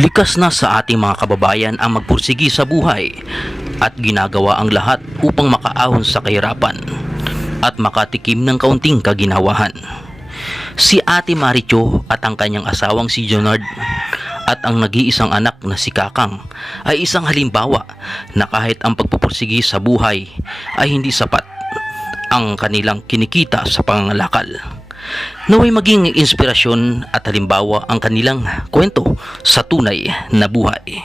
Likas na sa ating mga kababayan ang magpursigi sa buhay at ginagawa ang lahat upang makaahon sa kahirapan at makatikim ng kaunting kaginawahan. Si Ate Maricho at ang kanyang asawang si Jonard at ang nag-iisang anak na si Kakang ay isang halimbawa na kahit ang pagpupursigi sa buhay ay hindi sapat ang kanilang kinikita sa pangangalakal. Naway maging inspirasyon at halimbawa ang kanilang kwento sa tunay na buhay.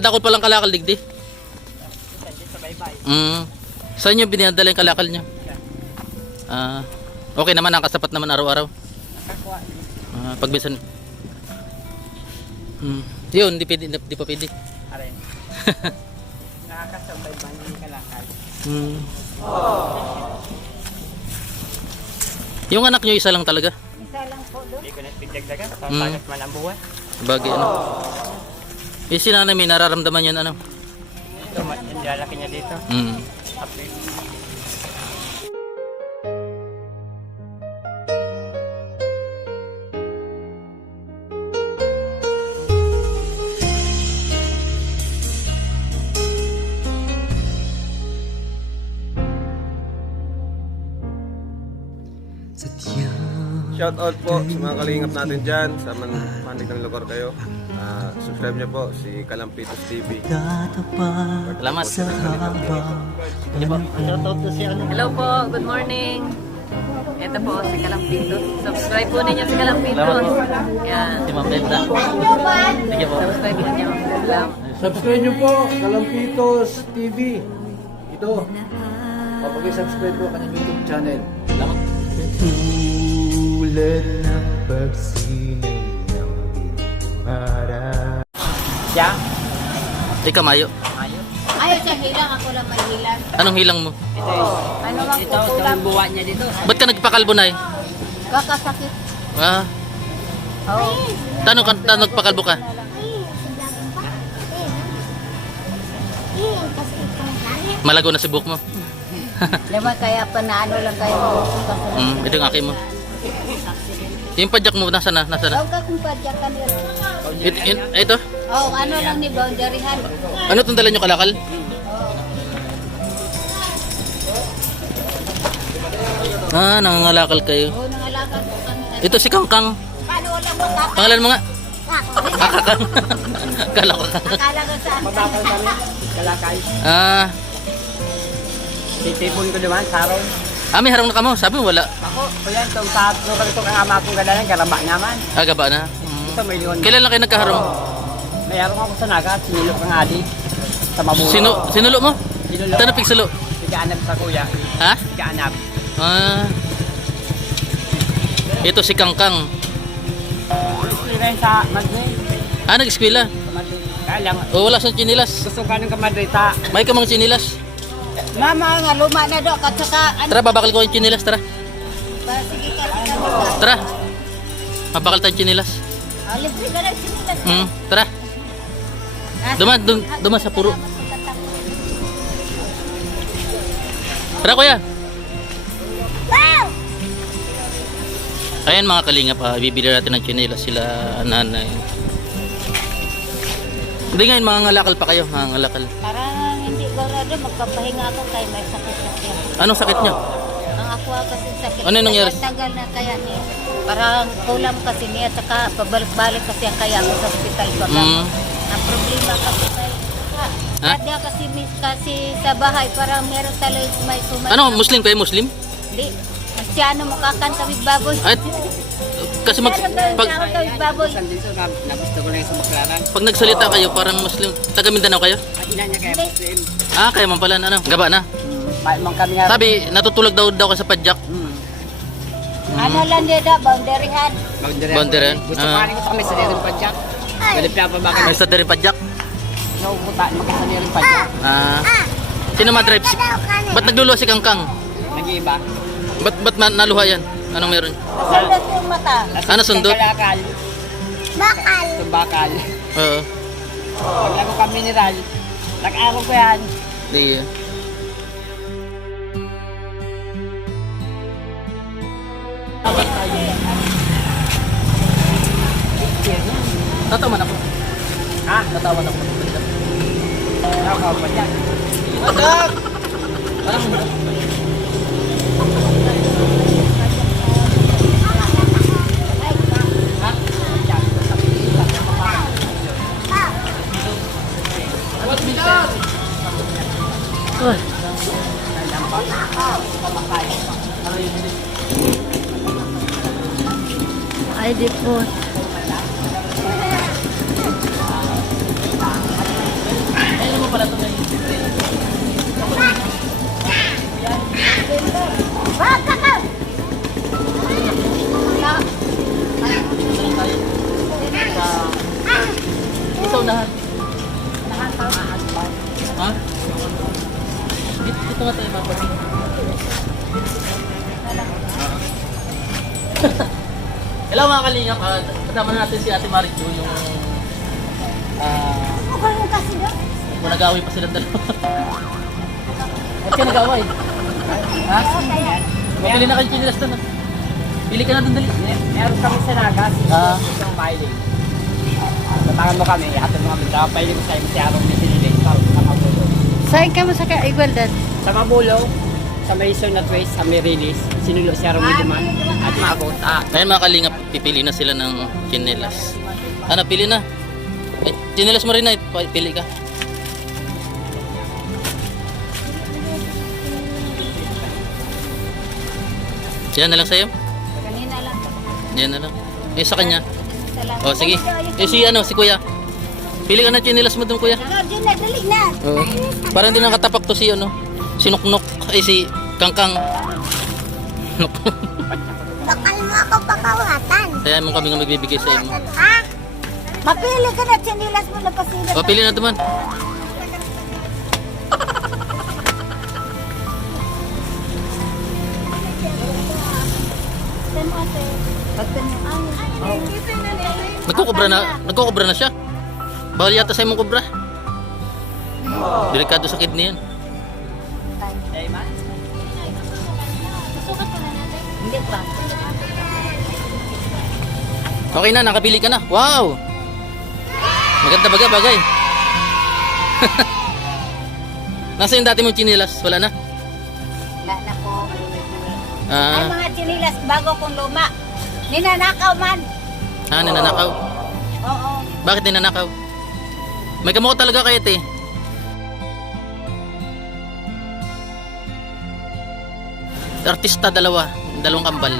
Dakot palang kalakal digdi? Saan nyo binadala yung kalakal nyo? Okay naman, nakasapat naman araw-araw. Pagbisan. Yun, di pa pwede. Aray. Nakakasabay ba yung kalakal? Yung anak nyo isa lang talaga? Isa lang po doon. Hindi ko na-pindagdagan. Papagas man ang buwan. Bagay ano. Si nanay may nararamdaman yan ano? Ito, yung lalaki niya dito. Update. Shout out po sa mga kalingap natin dyan sa manig ng lugar kayo. Subscribe niyo po si Kalampitos TV. Salamat. Hello po, good morning. Ito po si Kalampitos. Subscribe po ninyo si Kalampitos. Yan. Si Ma'am Delta. Sige po. Subscribe ninyo. Subscribe nyo po, Kalampitos TV. Ito, papag-subscribe po kanyang YouTube channel. Salamat. Tulad ng pagsinay ng bintara. Siya? Ikaw Mayo. Ayaw siya hilang, ako lang may hilang. Anong hilang mo? Ito. Ano bang Ito, kukulang? ang buwan niya dito. Ba't ka nagpakalbo na eh? Kakasakit. Oo. Tanong ka, nagpakalbo ka? Malago na si buhok mo. Naman kaya pa na ano lang kayo. Ito yung akin mo. Yung padyak mo, nasa na? Nasa na? Huwag ka kung padyakan nila. Ito? Oo, ano lang ni boundaryhan. Ano itong dala nyo kalakal? Nangangalakal kayo. Oo, nangalakal po kami. Ito si Kangkang. Paano wala mo kaka? Pangalan mo nga? Kakang. Kala ko. Akala ko saan? Mabakal kami. Kalakal. Titipon ko naman, sarong. May harong na kamo. Sabi mo wala. Ako, yan, itong sa lugar ito kang ama kong gadalan, garaba naman. Gaba na. Ito, may liwan. Kailan lang kayo nagkaharong? Mayroon ako sa naga, sinilok ng ali. Sa mabuno. Sinulo mo? Sinulok. Tanong pigsulo? Sigaanap sa kuya. Ha? Sigaanap. Ito si Kangkang. Gusto rin sa Madrid. Nag-eskwela. Sa Madrid. Kaya lang, Wala sa chinilas. gusto ka ng kamadrid sa... May ka mga chinilas. Mama, nga luma na do. At saka, ano? Tara, babakal ko yung chinilas. Tara. Sige ka, sige ka. Tara. Mabakal tayong chinilas. Libre ka lang sinilas. Tara. Duman sa puro. Tara kuya. Ayan mga kalingap, bibili natin ng chinilas sila nanay. Hindi ngayon mga ngalakal pa kayo, mga ngalakal. Parang hindi ko rado, magpapahinga ako kay may sakit-sakit. Anong sakit nyo? Ang aqua kasi sakit. Ano yung nangyari? Tagal na kaya niya. Parang kulam kasi niya, saka pabalik-balik kasi ang kaya ako sa hospital pa. Ang problema kasi kay Dadya kasi sa bahay, parang meron talaga may sumay. Ano, Muslim kayo, Muslim? Hindi. Masyano mo kakanta with baboy. Ay, kasi pag with baboy. Dito, nagusto ko lang sa maklaran. pag nagsalita kayo, parang Muslim. Taga Mindanao kayo? At ina niya kaya Muslim. Kaya man pala, ano? Gaba na. Mang kami nga. Sabi, natutulog daw ka sa padyak. Ano lang niya da, boundaryhan. Boundary. Gusto ko rin ko kami sa rin padyak. Galip na pa ba May kami? sa rin padyak. Nauputa, magkasa rin padyak. Sino ma-drive? Ba't nagluluwa si Kangkang? Nag-iiba. Ba't naluha yan? Anong meron? Sundot yung mata. Ano sundot? Kalakal. Bakal. Bakal. Oo. Pag lago kang mineral, Nag-araw ko yan. Di. Tatawa na ako. Ha? Tatawa na ako. Nakaw pa dyan. Atak! Parang Ay, di po. Ito lahat. Ha? Dito nga tayo mapapin. Hello mga kalingap, kasama natin si Ate Marichu yung kung nag-away pa silang dalawa. Ba't ka nag-away? Ha? Mabili na kayo chinilas doon. Pili ka na doon dali. Meron kami sa Nagas. Isang mailing. Tatangan mo kami, hatod mo kami. Kapailing ko sa'yo, si Arong may sinilay sa Mabulo. Saan ka mo sa Igualdad? Sa Mabulo, sa may Sonat West, sa may release, sinulo si Arong may duman. At maabot. Ngayon mga kalingap, pipili na sila ng chinilas. Ano, pili na. Ay, chinilas mo rin na, pili ka. Yan na lang sa'yo? Kanina lang. Yan na lang. Eh, sa kanya. Salamat. O, sige. Eh, si kuya. Pili ka na chinilas mo doon, kuya. Diyan na, dali na. Oo. Parang hindi nakatapak to si si Nuknuk. Ay, si Kangkang. Bakal mo ako pakawatan. Kaya mo kami nga magbibigay sa inyo. Ha? Mapili ka na, chinilas mo na pasilat. O, pili na naman. Nagkukubra na siya. Bawal yata sa imong kubra. Delikado sa kidney yan. Hindi pa. Okay na, nakapili ka na. Wow! Maganda bagay. Nasa yung dati mong chinilas? Wala na? Wala na po. Ay, Ah, mga chinilas bago kong luma. Ninanakaw man. ninanakaw. Oo. Bakit ninanakaw? May kamukha talaga kayo, te. Artista, dalawang kambal.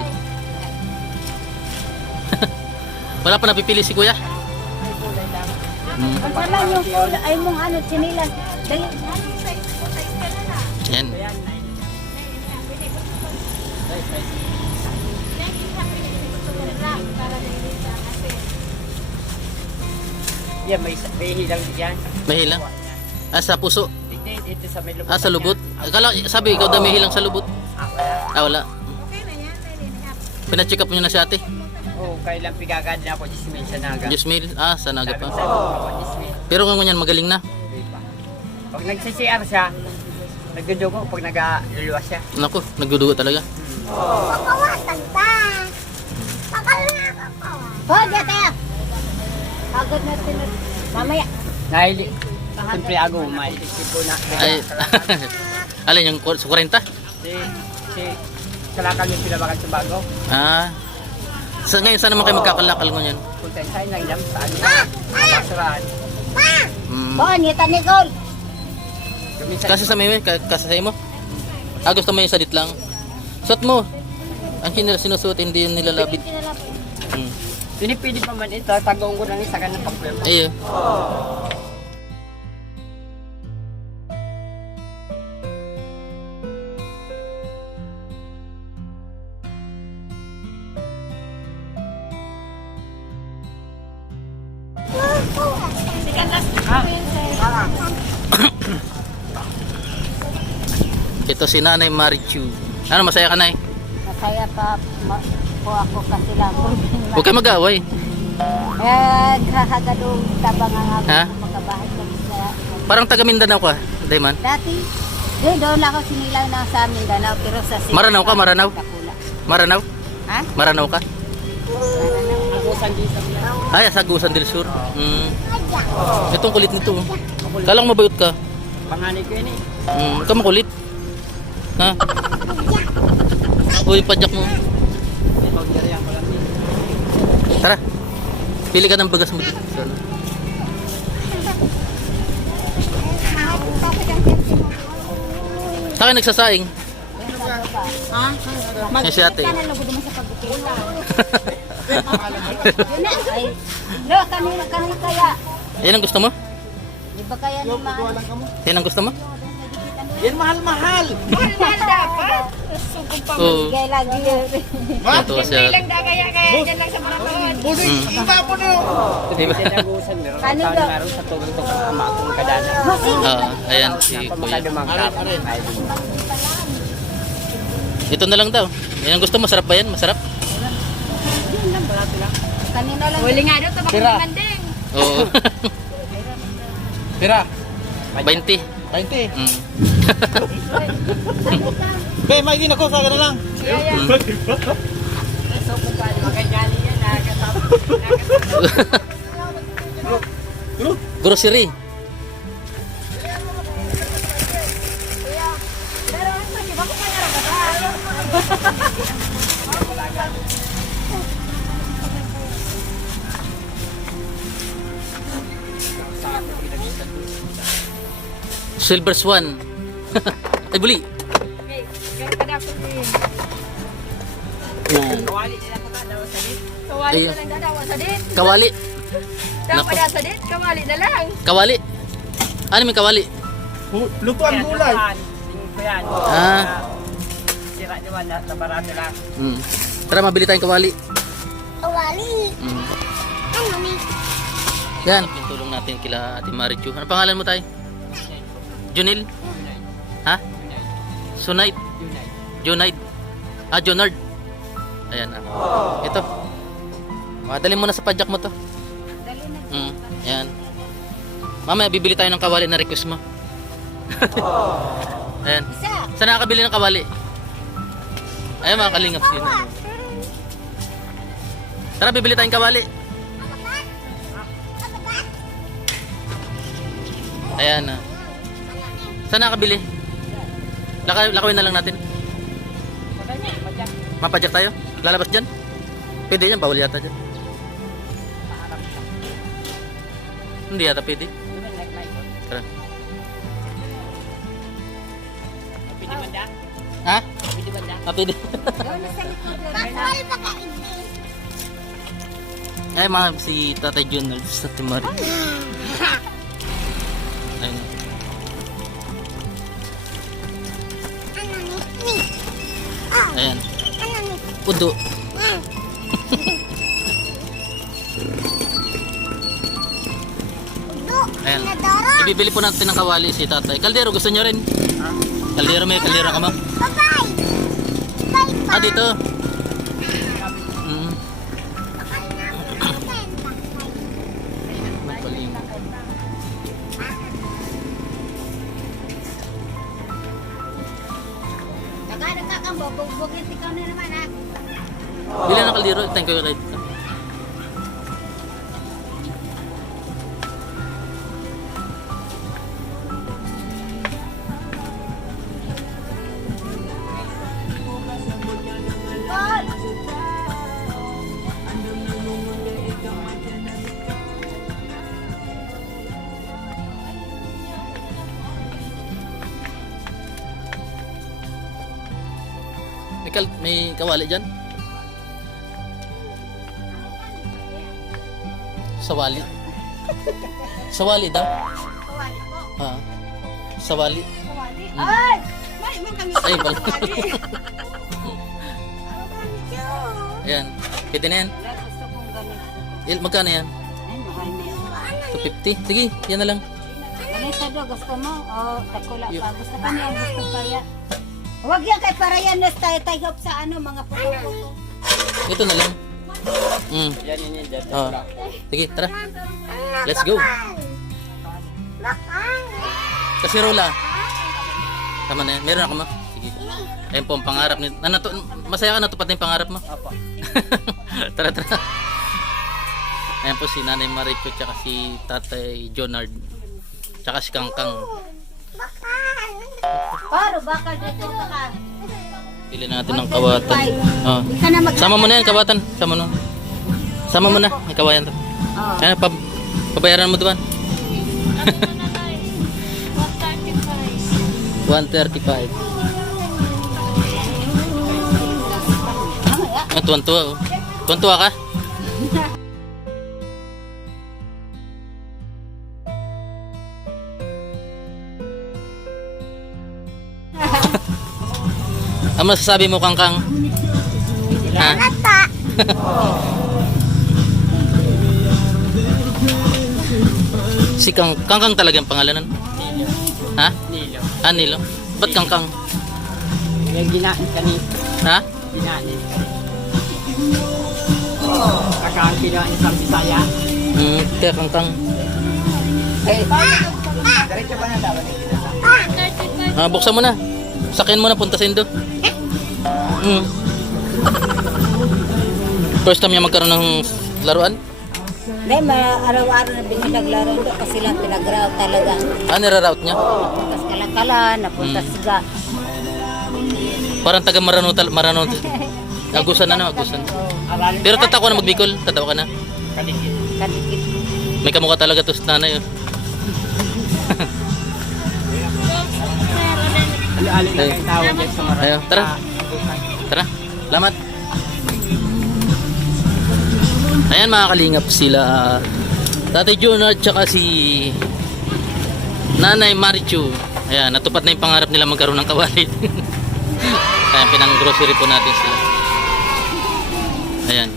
Wala pa napipili si kuya. Ang naman yung kulay, ay mong ano, chinilas. Dali. Yan. Yan, may hilang diyan. Mahilang. Sa puso. Dito sa may lubot. Sa lubot. Akala, sabi ikaw daw may hilang sa lubot. Wala. Pina-check up nyo na si ate. Oo, kailang pigagad na ako, 10,000 sa Naga. Jusmail. Sa Naga pa. Sabi ako, 10,000. Pero kung ganyan, magaling na. Pag nagsi-CR siya, nagdudugo pag nag-luluwas siya. Naku, nagdudugo talaga. Pakawatan pa. Pakal na ako. Pwede tayo. Agad na tinag... Mamaya. Dahil, siyempre ako, may isipo na. Ay, alin yung sa 40? Si Kalakal yung pinabakan sa bago. Ngayon, saan naman kayo magkakalakal ngunyan? Punta tayo ng jam sa ano. Basurahan. Nita Nicole. Kasi sa may kasi sa imo? Gusto mo yung salit lang? Suot mo. Ang sinusuot, hindi yun nilalabit. Pinipili pa man ito, tagoong ko ng isa ka ng pagpwema. Ayun. Ito si Nanay Marichu. Ano, masaya ka, Nay? Masaya pa po ako kasi lang problema. Huwag kayo mag-away. Hahagadong tabang ang Ha? ako makabahay kami sa Parang taga Mindanao ka, Dayman. Dati, doon lang ako sinilang na sa Mindanao, pero sa Maranao ka, Maranao? Dakula. Maranao? Ha? Maranao ka? Agusan din sa mga. Ay, sa Agusan del Sur. Itong kulit nito. Oh. Kalang mabayot ka. Panganay ko yun eh. Ikaw makulit. Ha? Uy, padyak mo. May pagdirihan ko lang din. Tara. Pili ka ng bagas mo dito. Sa akin nagsasaing. Ha? Yan si ate. Magkana lang mo sa pagkikita. Ay, no, kanina kaya. Yan ang gusto mo? Di ba kaya ni mahal? Yan ang gusto mo? Yan mahal-mahal. Mahal dapat. Oo. Bigay lagi yun. Ito siya. Kaya dyan lang sa Marathon. Diba? Sinagusan meron. Ano Taon daw? meron sa tulong to kama akong kadana. Ayan si Kuya. Pamakadumang kapon. Ito na lang daw. Yan ang gusto mo. Masarap ba yan? Masarap? Kanina lang. Huli nga daw, tabak Tira. ng manding. Oo. Pira. 20. 20. Be, may din ako, sa akin na lang. So kung paano makagali yan, nakakatapos. Grocery. Silver Swan. Ay, buli. Okay, kaya pa dapat din. Oo. Kawali nila ko na daw sa dito. Kawali Ayun. na lang dadawa sa dit. Kawali. Dapat na sa dit, kawali na lang. Kawali. Ano may kawali? Lutuan gulay. Tingin ko yan. Ah. Sira naman na barato lang. Tara, mabili tayong kawali. Kawali. Ano ni? Yan. Yung tulong natin kila Ate Marichu. Ano pangalan mo tayo? Junil? Ha? Sunite? Junide? Ah, Jonard. Ayan. Ito. Madali mo na sa padyak mo to. Dali na. Ayan. Mamaya bibili tayo ng kawali na request mo. Ayan. Isa. Saan nakakabili ng kawali? Ayan mga kalingap yun. Tara, bibili tayong kawali. Ayan na. Saan nakakabili? Lakawin na lang natin. Mapadyak tayo? Lalabas dyan? Pwede yan, bawal yata dyan. Hindi yata pwede. Tara. Pwede ba da? Ha? Pwede ba da? Ah, pwede. Doon na sa likod. Bawal pa ka Ay, mga si Tatay Junal sa Timari. Ayun. Ayan. Udo. Ayan. Ibibili po natin ng kawali si Tatay. Kaldero, gusto nyo rin? Kaldero, may kaldero ka mo? Ah, dito. Magpaling. Nagkada ka bugbugin ikaw na naman ha. Bilan ng kaldero? Thank you, Red. May kawali dyan? Sawali. Sawali daw? Kawali po. Ha? Sawali. Kawali. Ay! May kami Ay, pala. Ayan. Pwede na yan. Gusto kong ganito. Magkano yan? Ay, mahal na yun. 250. Sige, yan na lang. Ganito do, gusto mo? O, takula pa. Gusto ka niya, gusto kaya. Huwag yan kay para yan na tayo sa ano, mga puto-puto. Ito na lang. Yan. Oh. Sige, tara. Let's go. Kasirola. Tama na yan. Meron ako mo. Sige. Ayun po ang pangarap ni... masaya ka natupad na yung pangarap mo? Opo. Tara, tara. Ayan po si Nanay Maricho tsaka si Tatay Jonard. Tsaka si Kangkang. Paro, bakal dito ka. Pili natin ng kawatan. Oh. Ika na mag- Sama mo na yan, kawatan. Sama mo. Sama mo na. May kawayan to. Oh. Ayan, pabayaran mo doon. 135. Ah, tuwan-tuwa oh. Tuwan-tuwa ka? Ang masasabi mo, Kangkang? Ha? Si Kangkang talaga ang pangalanan? Ha? Nilo. Ah, Nilo. Ba't Kangkang? Yung ginain kanina. Ha? Ginain. Kakaan kinain sa Bisaya. Kaya Kangkang. Diretso ba na dapat? Ah, buksan mo na. Sakin mo na, punta sa Indo. First time niya magkaroon ng laruan? Hindi, araw-araw na binilaglaro ito kasi lang pinagraw talaga. Ah, niraroute niya? Napuntas Kalakalan, napuntas Siga. Parang taga Marano. Agusan na, no? Agusan. Pero tatawa ka na magbikol. Tatawa ka na. Kalikit. Kadikit. May kamukha talaga to sa nanay. Oh. Alin lang yung tawag dyan sa Marano. Ayo, tara. Tara. Salamat. Ayan mga kalingap, sila Tatay Jonard tsaka si Nanay Marichu. Ayan, natupad na yung pangarap nila magkaroon ng kawalit. Ayan, pinang grocery po natin sila. Ayan.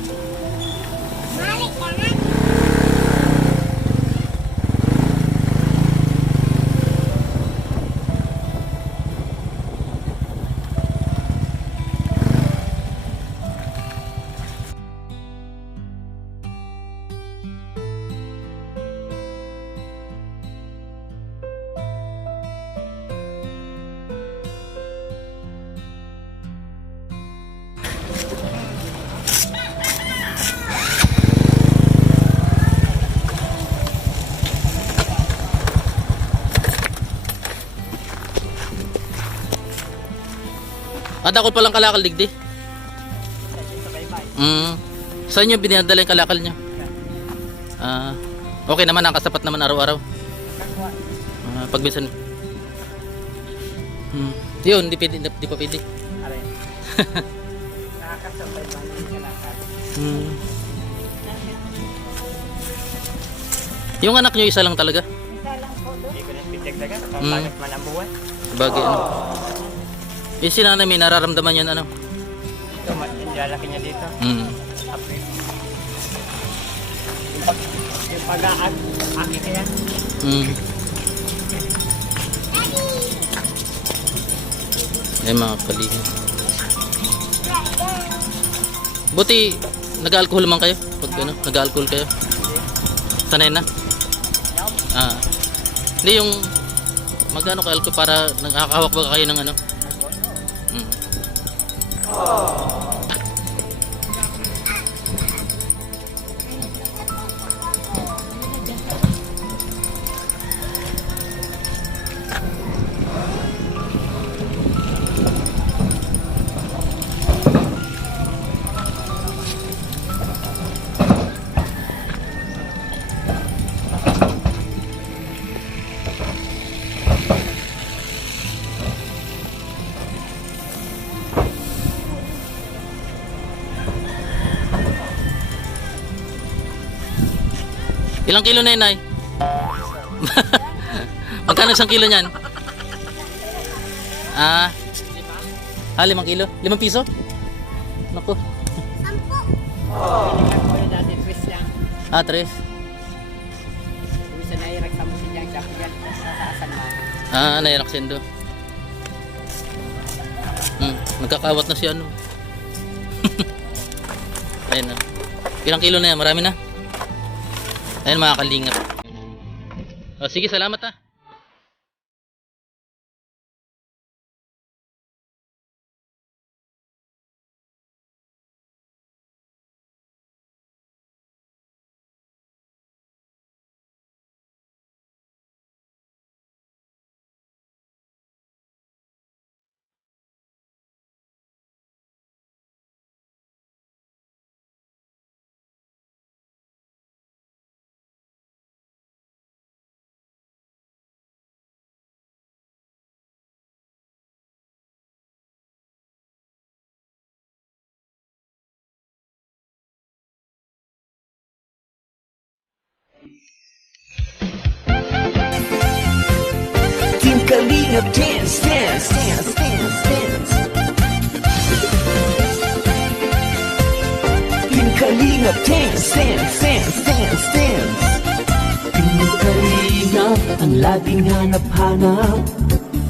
Dakol palang kalakal digdi. Saan nyo binadala yung kalakal nyo? Okay naman, nakasapat naman araw-araw. Pag minsan yun, di pa pwede. Alin. Nakakasabay ba yung kalakal? Yung anak nyo isa lang talaga? Hindi ko na pinagdagan. Kapag man ang buwan. Bagay ano. Yung si nanay may nararamdaman yan ano? Ito, yung lalaki niya dito. April. Yung pag-aag, akin na yan. Ay mga kalingap. Buti nag-alcohol man kayo? Pag ano, nag-alcohol kayo? Sanay na? Hindi yung magano ka alcohol para nakakahawak ba kayo ng ano? Ilang kilo na yun, Nay? Magkano isang kilo niyan? 5 kilo? 5 piso? Naku. 10. Pinagkakawin natin, twist lang. 3. Bisa na irak sa musin dyan, sabi dyan, sasaasan mo. Nairak sendo. Nagkakawat na si ano. Ayun na. Ilang kilo na yan? Marami na? Ayun mga kalingap. O, sige, salamat ha. Team Kalingap dance, dance, dance, dance, dance. Team Kalingap dance, dance, dance, dance, dance. Team Kalingap ang laging hanap-hanap,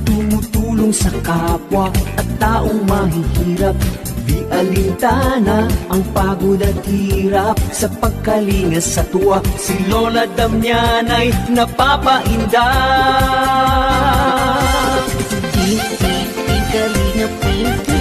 tumutulong sa kapwa at taong mahihirap. Di alintana ang pagod at hirap sa pagkalinga sa tuwa. Si Lola Damian ay napapainda. Kalingap,